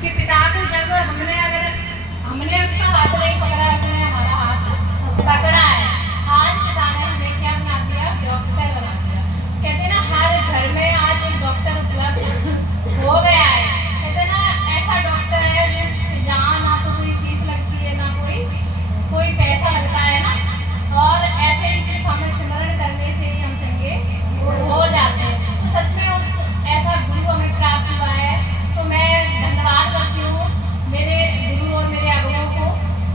कि पिता को जब हमने उसका हाथ नहीं पकड़ा, उसने हमारा हाथ पकड़ा है। आज पिता ने हमें क्या बना दिया? डॉक्टर बना दिया। कहते ना हर घर में आज एक डॉक्टर उपलब्ध हो गया है। कहते ना ऐसा डॉक्टर है जो जहाँ ना तो कोई फीस लगती है ना कोई पैसा लगता है ना, और ऐसे ही सिर्फ हमें सिमरण करने से ही हम चंगे हो जाते हैं। तो सच में उस ऐसा गुरु हमें प्राप्त हुआ है। तो मैं धन्यवाद करती हूँ मेरे गुरु और मेरे अगुओं को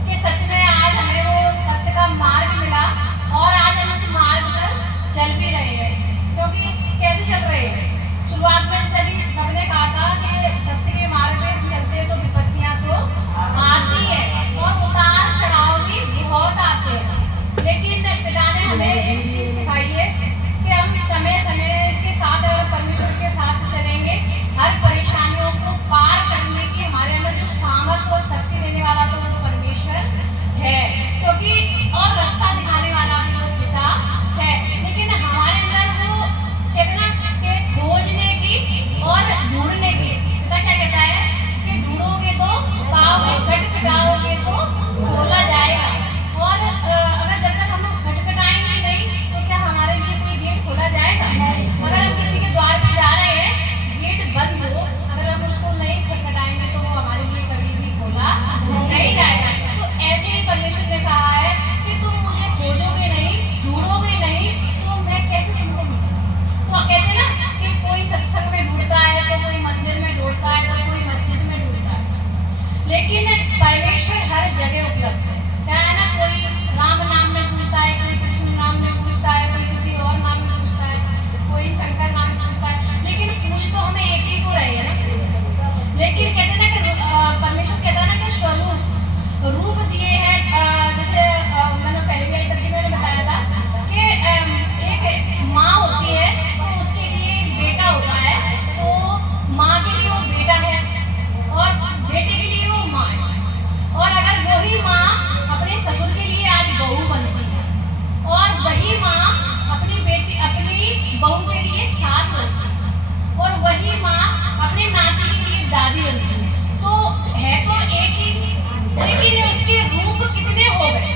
कि सच में आज हमें वो सत्य का मार्ग मिला, और आज हम उस मार्ग पर चल भी रहे हैं। क्योंकि कैसे चल रहे हैं? शुरुआत में सबने कहा था कि सत्य के मार्ग में चलते तो विपत्तियाँ तो आती है और उतार चढ़ाव भी बहुत आते हैं, लेकिन पिता ने हमें एक चीज सिखाई है कि हम समय समय के साथ अगर परमेश्वर के साथ चलेंगे, हर परेशानियों को पार करने की हमारे अंदर जो सामर्थ्य और शक्ति देने वाला तो वो परमेश्वर है, क्योंकि और रास्ता दिखाने वाला भी वो पिता है। लेकिन हमारे अंदर वो कहते ना कि खोजने की और ढूंढने की, पिता क्या कहता है कि ढूंढोगे तो पाओगे, खटखटाओगे तो खोला जाएगा। और अगर जब तक हम खटखटाएंगे नहीं तो क्या हमारे लिए कोई गेट खोला जाएगा? अगर हम किसी के द्वार पे जा रहे हैं, गेट बंद हो, अगर हम उसको नहीं खटखटाएंगे तो वो हमारे लिए कभी भी खोला नहीं जाएगा। तो ऐसे ही परमेश्वर ने कहा है कि तुम मुझे खोजोगे नहीं, ढूंढोगे नहीं, तो मैं कैसे तुमको ढूंढूंगा? तो कहते ना कि कोई सत्संग में ढूंढता है, तो कोई मंदिर में ढूंढता है, तो कोई मस्जिद में ढूंढता है, लेकिन परमेश्वर हर जगह उपलब्ध है। क्या है ना, कोई राम नाम में पूछता है, कोई कृष्ण नाम में पूछता है, कोई किसी और नाम में पूछता है, कोई शंकर नाम में पूछता है, लेकिन पूछ तो हमें एक ही को रही है ना। लेकिन कहते ना कि परमेश्वर कहता है ना कि स्वरूप रूप दिए हैं। जैसे मैंने पहले भी आई तब भी मैंने बताया था कि एक माँ होती है तो उसके लिए एक बेटा होता है, तो माँ के लिए वो बेटा है और बेटे के लिए वो माँ है। और अगर वही माँ अपने ससुर के लिए आज बहू बनती है, और वही माँ अपनी बहू के लिए सास बनती है, और वही माँ अपने नाती के लिए दादी बनती है, तो है तो एक ही, लेकिन उसके रूप कितने हो गए।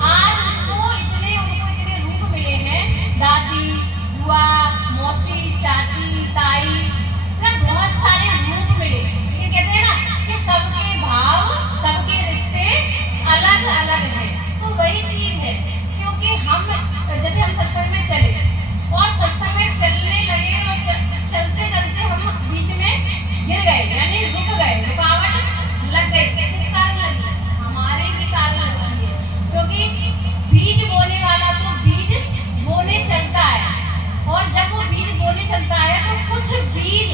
आज उनको इतने रूप मिले हैं, दादी, बुआ, मौसी, चाची, ताई, मतलब बहुत सारे रूप मिले। लेकिन कहते हैं ना कि सबके भाव, सबके रिश्ते अलग अलग हैं। तो वही चीज है, क्योंकि हम जैसे हम सत्संग में चले और सत्संग में चलने लगे और चलते चलते हम बीच में गिर गए, यानी रुक गए, रुकावट लग गई। किस कारण लगी? हमारे ही कारण लगती है, क्योंकि बीज बोने वाला तो बीज बोने चलता है, और जब वो बीज बोने चलता है तो कुछ बीज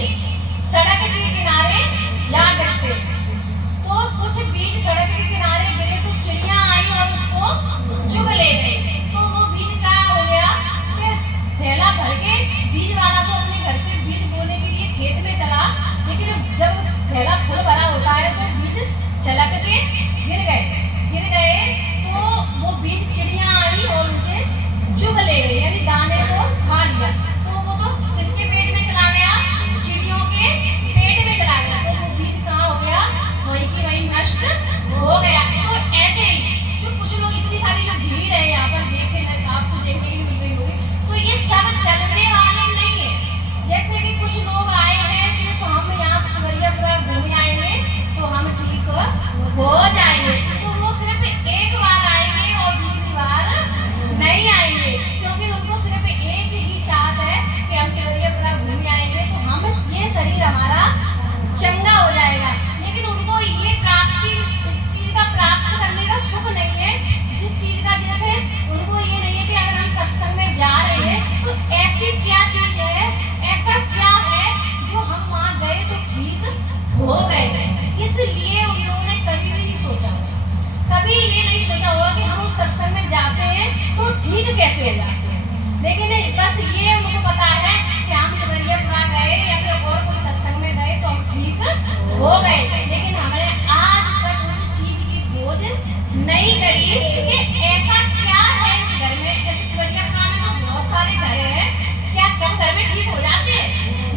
सड़क के किनारे जा गिरते, तो कुछ बीज सड़क के किनारे गिरे तो चिड़िया आई और उसको चुग ले गई। तो वो बीज क्या हो गया कि थैला भर के बीज वाला तो अपने घर से बीज बोने के लिए खेत में चला, लेकिन जब थैला फुल भरा होता है तो बीज छलक के गिर गए, तो वो बीज चिड़िया आई और उसे चुग ले गई, यानी दाने को खा लिया। तो वो तो किसके पेट में चला गया? चिड़ियों के पेट में चला गया। तो वो बीज कहाँ हो गया? वहीं की वहीं नष्ट हो गया। तो ऐसे ही जो कुछ लोग, इतनी सारी जो भीड़ है यहाँ पर, आपको देखने की मिल रही होगी, तो ये सब चलने वाले नहीं है। जैसे कि कुछ लोग आए हैं, सिर्फ हम यहाँ से खगड़िया घूमे आएंगे तो हम ठीक हो जाएंगे, तो वो सिर्फ एक बार आएंगे और दूसरी बार नहीं आएंगे, क्योंकि उनको सिर्फ एक ही चाहत है कि हम खगड़िया घूमे आएंगे तो हम ये शरीर हमारा चंगा हो जाएगा। लेकिन उनको ये प्राप्ति, इस चीज का प्राप्त करने का सुख नहीं है, जिस चीज का, जैसे उनको ये नहीं है कि अगर हम सत्संग में जा रहे हैं तो ऐसी क्या चीज है, ऐसा क्या है जो हम वहाँ गए तो ठीक हो गए। इसलिए उन लोगों ने कभी भी नहीं सोचा, कभी ये नहीं सोचा होगा कि हम उस सत्संग में जाते हैं तो ठीक कैसे हो जाते हैं। लेकिन बस ये उनको पता है कि हम खगड़िया गए या फिर और कोई सत्संग में गए तो हम ठीक हो गए, लेकिन हमने आज तक उस चीज की खोज नहीं करी कि ऐसा क्या है इस घर में। जैसे खगड़िया में तो बहुत सारे घर हैं, क्या सब घर में ठीक हो जाते हैं?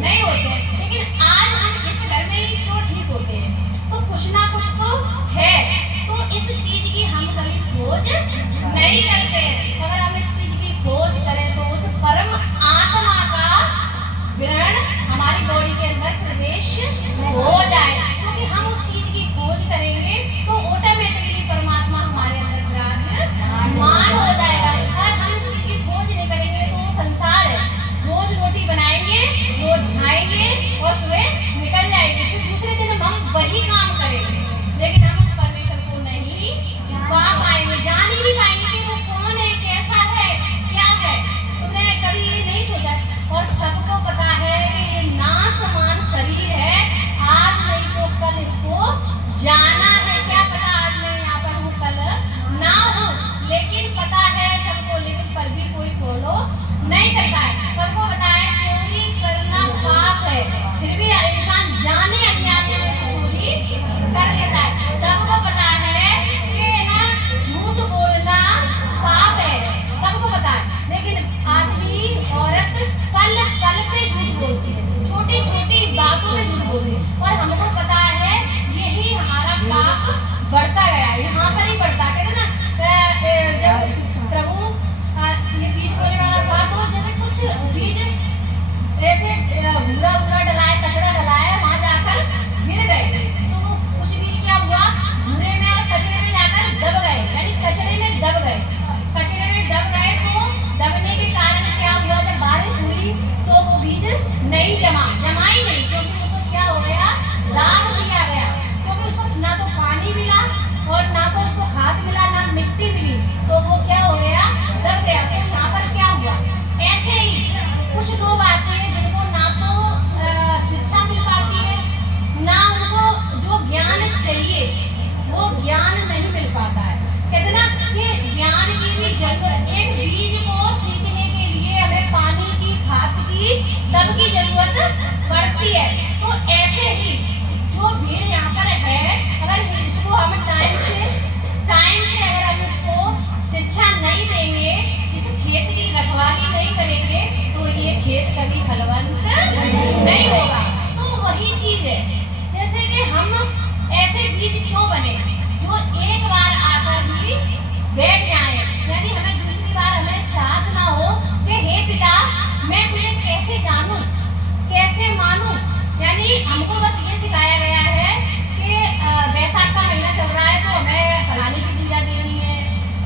नहीं होते, लेकिन आज हम इस घर में ही क्यों ठीक होते हैं? खोज नहीं करते हैं। अगर हम इस चीज की खोज करें तो उस परम आत्मा का ग्रहण हमारी बॉडी के अंदर प्रवेश हो जाएगा, क्योंकि हम उस चीज की खोज करेंगे तो ऑटोमेटिकली परमात्मा हमारे अंदर विराजमान हो जाएगा। अगर हम इस चीज की खोज नहीं करेंगे तो वो संसार है, रोज रोटी बनाएंगे, रोज खाएंगे और सुबह निकल जाएंगे, फिर दूसरे दिन हम वही काम करेंगे, लेकिन हम उस परमेश्वर को नहीं पा पाएंगे, जान ही नहीं पाएंगे कि वो कौन है, कैसा है, क्या है। तुमने कभी ये नहीं सोचा? और सबको पता है कि ये नासमान शरीर है, आज नहीं तो कल इसको जाना है। क्या पता आज मैं यहाँ पर हूँ, कल ना हूँ, लेकिन पता है सबको, लेकिन पर भी कोई फॉलो नहीं करता है। सबको पता है चोरी करना पाप है, फिर भी इंसान जाने अनजाने में चोरी कर लेता है। सबको पता है कि ना झूठ बोलना पाप है, सबको पता है, लेकिन आदमी औरत कल पे झूठ बोलती है, छोटी छोटी बातों में झूठ बोलती है, और हमको पता है यही हमारा पाप बढ़ता गया, यहाँ पर ही बढ़ता। कहते ना जब प्रभु ये बीज बोने वाला था तो जैसे कुछ बीज ऐसे भूरा भूरा डलाए, कचरा डलाए, वहां जाकर गिर गए, तो कुछ बीज क्या हुआ, भूरे में और कचरे में जाकर दब गए, यानी कचरे में दब गए। कचरे में दब गए तो दबने के कारण क्या हुआ, जब बारिश हुई तो वो बीज नहीं जमा ही नहीं, क्योंकि वो तो क्या हो गया, दाग दिया गया, क्योंकि उसको ना तो पानी मिला और ना तो उसको खाद मिला, ना मिट्टी मिली, तो वो क्या हो गया, दब गया। तो यहाँ पर क्या हुआ, ऐसे ही कुछ लोग आते हैं जिनको ना तो शिक्षा मिल पाती है, ना उनको जो ज्ञान चाहिए वो ज्ञान नहीं मिल पाता है। कहते ना कि ज्ञान की भी जरूरत, एक बीज को सींचने के लिए हमें पानी की, खाद की, सबकी जरूरत पड़ती है। तो ऐसे ही जो भीड़ यहाँ पर है, अगर इसको हम टाइम से अगर हम इसको शिक्षा नहीं देंगे, इस खेत की रखवाली नहीं करेंगे, तो ये खेत कभी फलवंत नहीं होगा। तो वही चीज है, जैसे कि हम ऐसे बीज क्यों बने जो एक बार आकर भी बैठ जाए, यानी हमें दूसरी बार हमें चाहत ना हो कि हे पिता मैं तुझे कैसे जानूं, कैसे मानूं। यानी हमको बस ये सिखाया गया है कि बैसाख का महीना चल रहा है तो हमें फलाने की पूजा देनी है,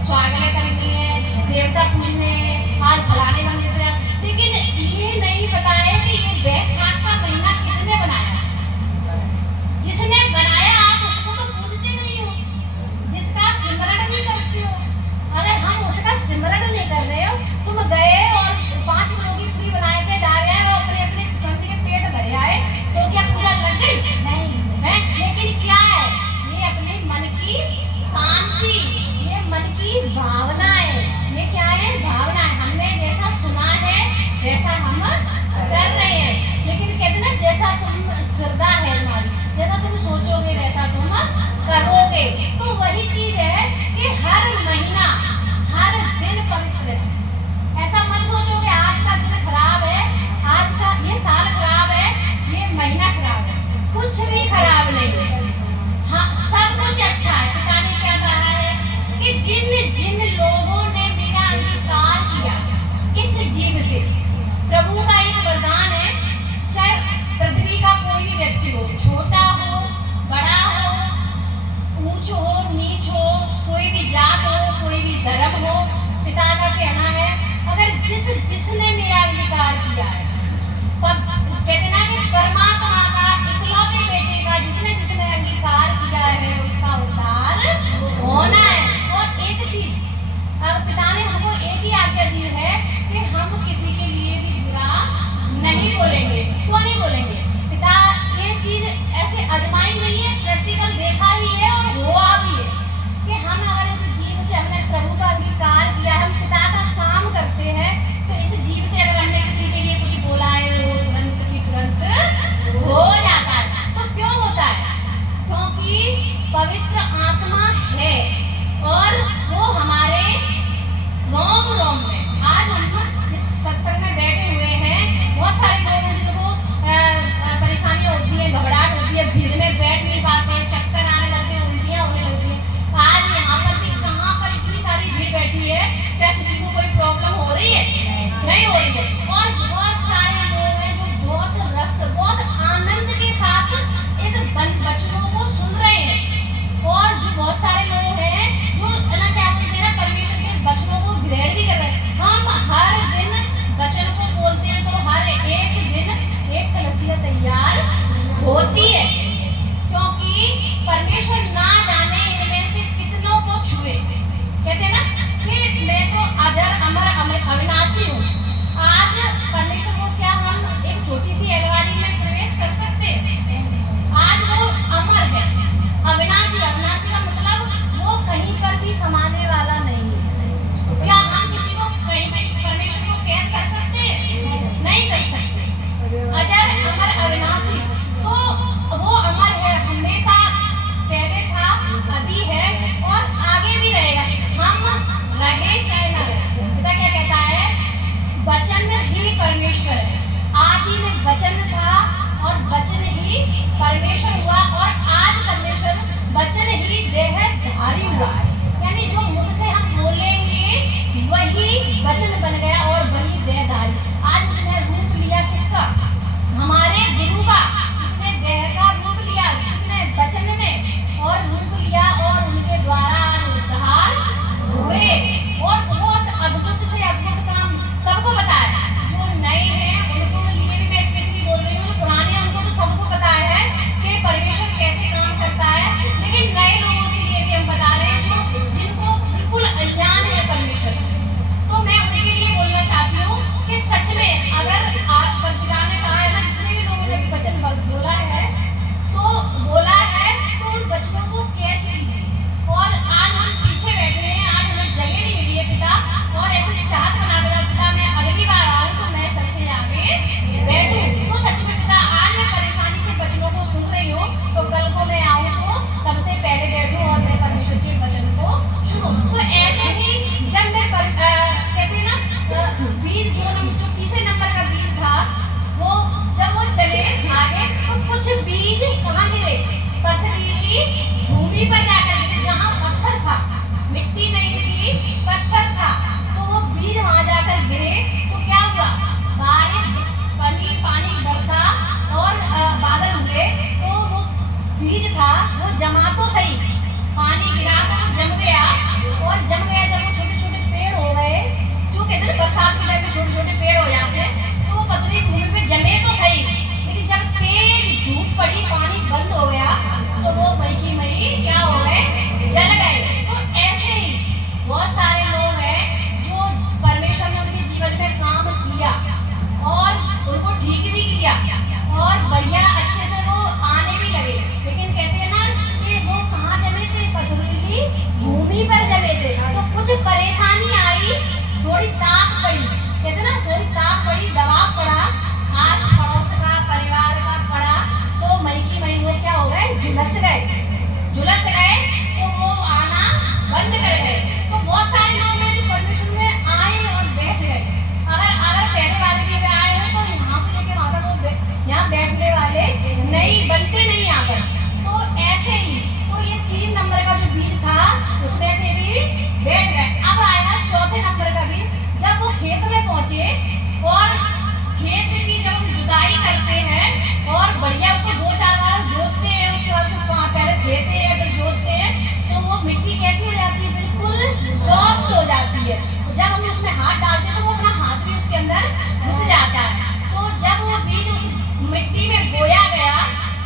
स्वागत करनी है, देवता पूजने हैं, आज फलाने मंदिर से, लेकिन ये नहीं पता है कि ये बैसाख का महीना किसने बनाया। जिसने बनाया आप उसको तो पूजते नहीं हो, जिसका सिमरण नहीं करते हो। अगर हम उसका सिमरण नहीं कर रहे हो, तुम गए और 5 किलो की पूरी बना के डाल रहे हो, अपने अपने पसंद के पेट भरे आए, तो क्या पूजा लग गई? नहीं है। लेकिन क्या है, ये अपने मन की शांति, ये मन की भावना है, ये क्या है, भावना है। हमने जैसा सुना है वैसा हम कर रहे हैं, लेकिन कहते ना जैसा तुम श्रद्धा है तुम्हारी, जैसा तुम सोचोगे वैसा तुम करोगे। तो वही चीज है कि हर महीना, हर दिन पवित्र है। ऐसा मत सोचो कि आज का दिन खराब है, आज का ये साल खराब है, ये महीना खराब है, कुछ भी खराब नहीं है। हाँ, सब कुछ अच्छा है। पिता ने क्या कहा है कि जिन जिन लोगों ने मेरा अंगीकार किया इस जीव से, प्रभु का एक वरदान है, चाहे पृथ्वी का कोई भी व्यक्ति हो, छोटा हो, बड़ा हो, ऊंच हो, नीच हो, कोई भी जात हो, कोई भी धर्म हो, पिता का कहना है अगर जिसने मेरा अंगीकार किया है, कहते ना कि परमात्मा का इकलौते बेटे का जिसने अंगीकार किया है उसका उद्धार होना है। और एक चीज पिता ने हमको एक ही आज्ञा दी है कि हम किसी के लिए भी बुरा नहीं बोलेंगे। क्यों नहीं बोलेंगे? पिता ये चीज ऐसे आजमाई नहीं है, प्रैक्टिकल देखा भी है और हुआ भी है कि हम अगर इस जीव से हमने प्रभु का अंगीकार किया, हम पिता का काम करते हैं, तो इस जीव से अगर हमने किसी के लिए कुछ बोला है वो तुरंत की तुरंत हो जाता है। तो क्यों होता है? क्योंकि पवित्र आत्मा है और वो हमारे रोम रोम में। आज हम इस सत्संग में बैठे हुए हैं, बहुत सारे लोग हैं जिनको परेशानियां होती है, घबराहट होती है, भीड़ में बैठ नहीं पाते, चक्कर आने लगते हैं, उल्टियां होने लगती हैं। आज यहाँ पर भी कहाँ पर इतनी वचन ही देहधारी हुआ। यानी जो मुख से हम बोलेंगे वही वचन बन गया और वही देहधारी। आज उसने रूप लिया किसका? हमारे गुरु का। उसने देह का रूप लिया, उसने वचन में और रूप लिया और उनके द्वारा उद्धार हुए और बहुत अद्भुत से अद्भुत काम सबको बताया। जो नए हैं उनको लिए भी मैं स्पेशली बोल रही हूँ, जो पुराने हैं उनको तो सबको पता है कि परमेश्वर कैसे काम करता है, लेकिन नए लोगों के लिए भी हम बता रहे हैं जो जिनको बिल्कुल अनजान है परमेश्वर से। तो मैं उनके लिए बोलना चाहती हूँ कि सच में अगर पिता ने कहा है ना, जितने भी लोगों ने वचन बोला है तो उन वचनों को कैच कीजिए। और आज हम पीछे बैठे हैं, आज हमें जगह नहीं मिली है पिता, और ऐसे चाहत बना देगा पिता मैं अगली बार आऊँ तो मैं सबसे आगे बैठूं। तो सच में पिता आज मैं परेशानी से वचनों को सुन रही हूँ, तो कल को मैं आऊँ तो सबसे पहले बैठूं और मैं परमेश्वर के वचन को सुनूं। तो ऐसे ही जब मैं कहते हैं ना बीज जो तीसरे नंबर का बीज था, वो जब वो चले आगे तो कुछ बीज कहाँ गिरे? पथरीली भूमि पर जाकर गिरे, जहाँ पत्थर था, मिट्टी नहीं थी, पत्थर था। तो वो बीज वहाँ जाकर गिरे तो क्या हुआ? बारिश, पानी बरसा और बादल हुए, तो वो बीज था वो जमा तो सही, पानी गिरा तो वो जम गया, और जम गया जब वो छोटे छोटे पेड़ हो गए, जो कहते हैं बरसात के टाइम में छोटे छोटे पेड़ हो जाते हैं, तो वो पथरी भूमि पे जमे तो सही, लेकिन जब तेज धूप पड़ी, पानी बंद हो गया, तो वो मई की मई क्या हो गए? जल गए। तो ऐसे ही बहुत सारे लोग हैं जो परमेश्वर ने उनके जीवन में काम किया और उनको ठीक भी किया और बढ़िया अच्छे से वो आने भी लगे, लेकिन कहते हैं ना कि वो कहाँ जमे थे? पथरीली भूमि पर जमे थे। तो कुछ परेशानी आई, थोड़ी ताप पड़ी, कहते हैं ना थोड़ी ताप पड़ी, दबाव पड़ा, आस पड़ोस का, परिवार का पड़ा, तो मई की मई वो क्या हो गए? झुलस गए, तो वो आना बंद कर गए। तो बहुत सारे लोग हैं जो परमेश्वर में आए और बैठ गए। अगर पहले वाले भी आए हैं तो यहाँ से लेके वहाँ तक वो यहाँ बैठने वाले नहीं बनते, नहीं यहाँ पर। तो ऐसे ही तो ये 3 नंबर का जो बीज था उसमें से भी बैठ गए। अब आया चौथे नंबर का बीज। जब वो खेत में पहुंचे और खेत की जब हम जुताई करते हैं और बढ़िया उसको 2-4 बार जोतते हैं, उसके बाद उसको पहले खेते हैं फिर जोतते हैं, तो वो मिट्टी कैसी हो जाती है? बिल्कुल सॉफ्ट हो जाती है। जब हम उसमें हाथ डालते हैं तो वो अपना हाथ भी उसके अंदर घुस जाता है। तो जब वो बीज उस मिट्टी में बोया गया,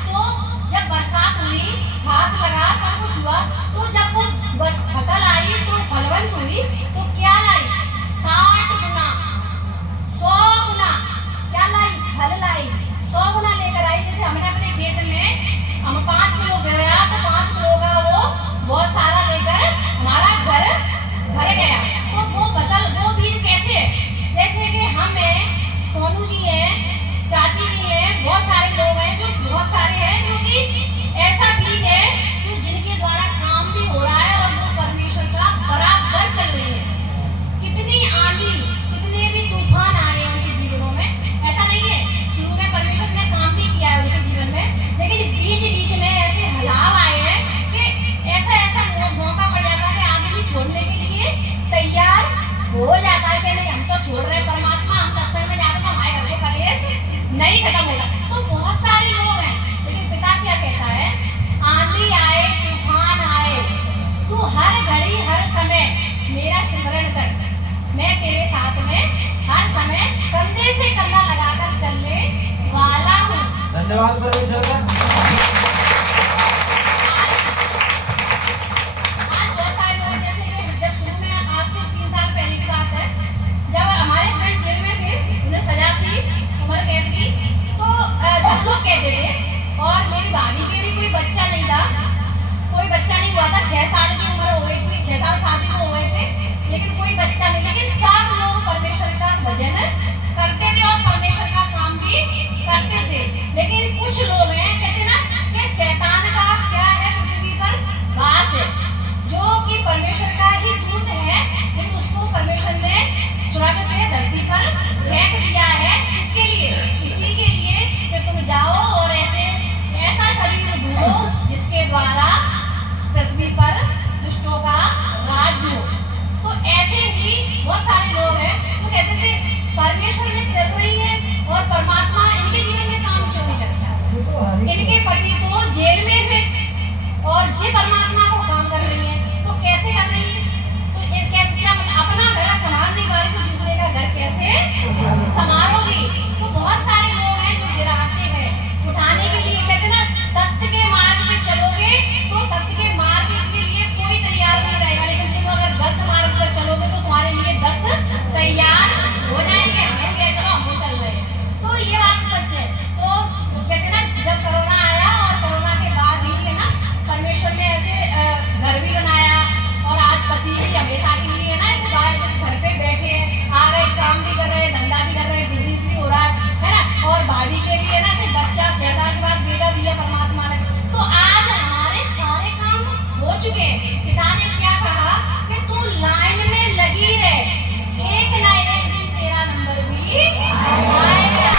तो जब बरसात हुई, खाद लगा, सब कुछ हुआ, तो जब वो फसल आई तो फलवंत हुई, तो क्या लाई? 60 गुना, 100 गुना क्या लाई? फल लाई। 100 गुना लेकर आई। जैसे हमने अपने खेत में हम 5 किलो बोया तो 5 किलो का वो बहुत सारा लेकर हमारा घर भर गया। तो वो फसल, वो बीज कैसे है? जैसे कि हम हैं, सोनू जी हैं, चाची जी हैं, बहुत सारे लोग हैं जो बहुत सारे हैं जो कि ऐसा बीज है जो जिनके द्वारा काम भी हो रहा है और वो परमेश्वर का बराबर चल रही है। कितनी आंधी, कितने भी तूफान आए हैं उनके जीवनों में, ऐसा नहीं है, शुरू में परमेश्वर ने काम भी किया है उनके जीवन में, लेकिन बीच में ऐसे हलाव आए हैं कि ऐसा मौका पड़ जाता है कि आगे भी छोड़ने के लिए तैयार हो जाता है कि नहीं हम तो छोड़ रहे परमात्मा, हम सत्संग में जाते तो हमारे घर को कलेश नहीं खत्म होगा। तो बहुत सारे लोग हैं, लेकिन पिता क्या कहता है? आंधी आए, तूफान आए, तू हर घड़ी हर समय मेरा स्मरण कर, मैं तेरे साथ में हर समय कंधे से कंधा लगाकर चलने वाला हूँ। धन्यवाद परमेश्वर का। आज बहुत सारे लोग, जैसे कि जब शुरू में आज से 3 साल पहले की बात है, जब हमारे हस्बैंड जेल में थे, उन्हें सजा थी, उम्र कैद की, तो सब लोग कहते थे, और मेरी भाभी के भी कोई बच्चा नहीं था, कोई बच्चा नहीं हुआ था, 6 साल की उम्र हो गई थी, 6 साल शादी को हो गए थे, लेकिन कोई बच्चा नहीं, लेकिन सब लोग परमेश्वर का भजन करते थे और परमेश्वर का काम भी करते थे। लेकिन कुछ लोग हैं, कहते ना कि शैतान का क्या है? पृथ्वी पर वास है, जो कि परमेश्वर का ही दूत है, लेकिन उसको परमेश्वर ने स्वर्ग से धरती पर फेंक दिया है। किसके लिए? इसी के लिए कि तुम जाओ और ऐसा शरीर ढूंढो जिसके द्वारा परमेश्वर में चल रही है और परमात्मा इनके जीवन में काम क्यों नहीं करता? इनके पति तो जेल में है और ये परमात्मा को काम कर रही है, तो कैसे कर रही है? तो ये कैसे, क्या मतलब अपना घर संभाल नहीं पा रही तो दूसरे का घर कैसे संभालोगी? तो बहुत सारे लोग हैं जो गिराते हैं उठाने के लिए, कहते ना सत्य के मार्ग पे चलोगे तो सत्य के मार्ग के लिए कोई तैयार नहीं रहेगा, लेकिन तुम अगर गलत मार्ग पर चलोगे तो तुम्हारे लिए 10 तैयार हो जाएंगे। हम क्या, चलो हम चल रहे हैं। तो ये बात सच है। तो कहते ना जब कोरोना आया और कोरोना के बाद ही है ना परमेश्वर ने ऐसे घर भी बनाया और आज पति भी हमेशा के लिए है ना ऐसे बाहर घर पे बैठे हैं, आ गए, काम भी कर रहे हैं, धंधा भी कर रहे हैं, बिजनेस भी हो रहा है ना। और भाभी के भी है ना ऐसे बच्चा 6 साल के बाद बेटा दिया परमात्मा ने। तो आज हमारे सारे काम हो चुके हैं। पिता ने क्या कहा कि तू लाइन में लगी रहे, एक ना एक दिन तेरा नंबर भी आएगा।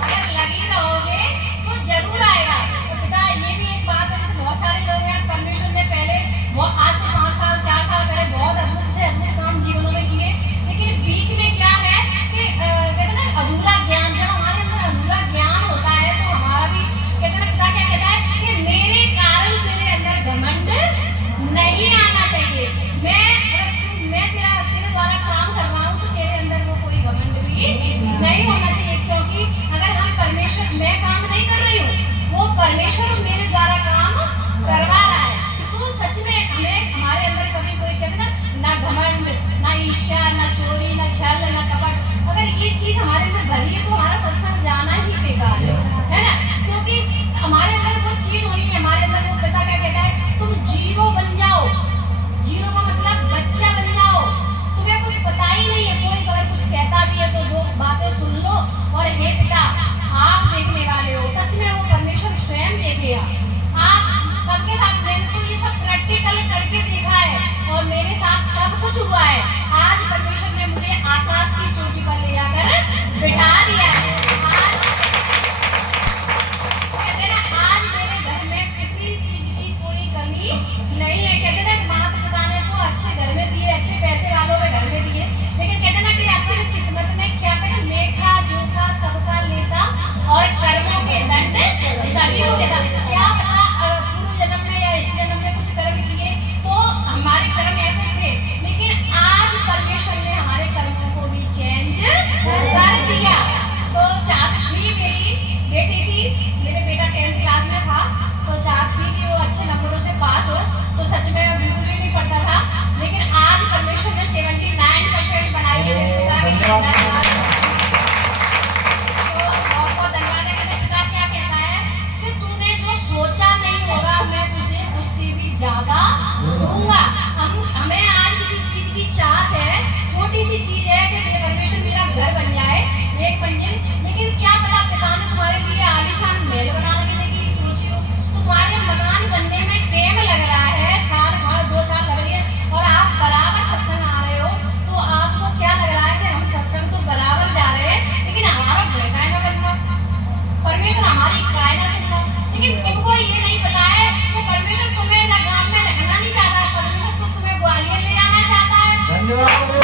अगर लगी रहोगे तो जरूर आएगा। तो पिता ये भी एक बात है, जैसे बहुत सारे लोग हैं परमेश्वर ने पहले वो आज से 5 साल 4 साल पहले बहुत अद्भुत से अद्भुत काम जीवनों में किए, लेकिन बीच में क्या है कि कहते ना अधूरा ज्ञान, जब हमारे अंदर अधूरा ज्ञान होता है तो हमारा भी कहते ना पिता क्या कहता है कि मेरे कारण तेरे अंदर घमंड नहीं आना चाहिए। मैं तेरे द्वारा काम कर रहा हूँ तो तेरे अंदर वो कोई घमंड भी नहीं होना चाहिए, क्योंकि अगर हम परमेश्वर, मैं काम नहीं कर रही हूँ, वो परमेश्वर मेरे द्वारा काम करवा रहा है। तो सच में हमें हमारे अंदर कभी कोई कहते ना घमंड, ना ईर्ष्या, ना चोरी, ना छल, ना कपट, अगर ये चीज हमारे अंदर भरी है तो हमारा सत्संग जाना ही बेकार है ना। क्योंकि हमारे अंदर वो चीज होनी है, हमारे अंदर वो पिता क्या कहता है तुम जीरो बन जाओ। जीरो का मतलब बच्चा बन जाओ, तुम्हें कुछ पता ही नहीं है, कोई अगर कुछ कहता भी है तो 2 बातें सुन लो और हे पिता आप देखने वाले हो। सच में वो परमेश्वर स्वयं देखेगा। आप सबके साथ, मैंने तो ये सब प्रैक्टिकल करके देखा है और मेरे साथ सब कुछ हुआ है। आज परमेश्वर ने मुझे आकाश की चोटी पर ले जाकर बिठा दिया है। आज मेरे घर में किसी चीज की कोई कमी नहीं है। कहते ना माता पिता ने तो अच्छे घर में दिए, अच्छे पैसे वालों में घर में दिए, लेकिन कहते ना कि आपकी किस्मत में क्या कहते लेखा जोखा सबका लेता और कर्मों के दंड सभी को देता। क्या पता पूर्व जन्म में या इस जन्म में कुछ कर्म किए तो हमारे कर्म ऐसे थे, लेकिन आज परमेश्वर ने हमारे कर्मों को भी चेंज कर दिया। तो चाहती मेरी बेटी थी, मेरे बेटा 10th क्लास में था, तो चाहती कि वो अच्छे नंबरों से पास हो, तो सच में वो बिल्कुल भी नहीं पढ़ता था, लेकिन आज परमेश्वर ने 79% बनाई है मेरे पिता के अंदर। तो बहुत बहुत धन्यवाद है। मेरे पिता क्या कहता है कि तूने जो सोचा नहीं होगा मैं तुझे उससे भी ज्यादा दूंगा। हमें आज किसी चीज की चाहत है, छोटी सी चीज है कि मेरे परमेश्वर मेरा घर बन जाए 1 मंजिल, लेकिन क्या पता पिता ने तुम्हारे लिए आलीशान महल बनाने की सोची हो, तो तुम्हारे मकान बनने में टाइम लग रहा है, साल भर 2 साल लग रही है और आप बराबर सत्संग आ रहे हो, तो आपको क्या लग रहा है कि हम सत्संग तो बराबर जा रहे हैं, लेकिन हमारा घर का ना बनना, परमेश्वर हमारी काय ना सुनना। लेकिन तुमको ये नहीं पता है कि परमेश्वर तुम्हें ना गांव में रहना नहीं चाहता, परमेश्वर तो तुम्हें ग्वालियर ले जाना चाहता है। धन्यवाद।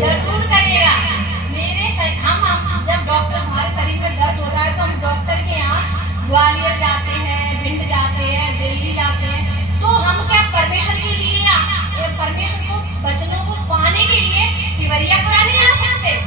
जरूर करेगा। हम जब डॉक्टर, हमारे शरीर में दर्द होता है तो हम डॉक्टर के यहाँ ग्वालियर जाते हैं,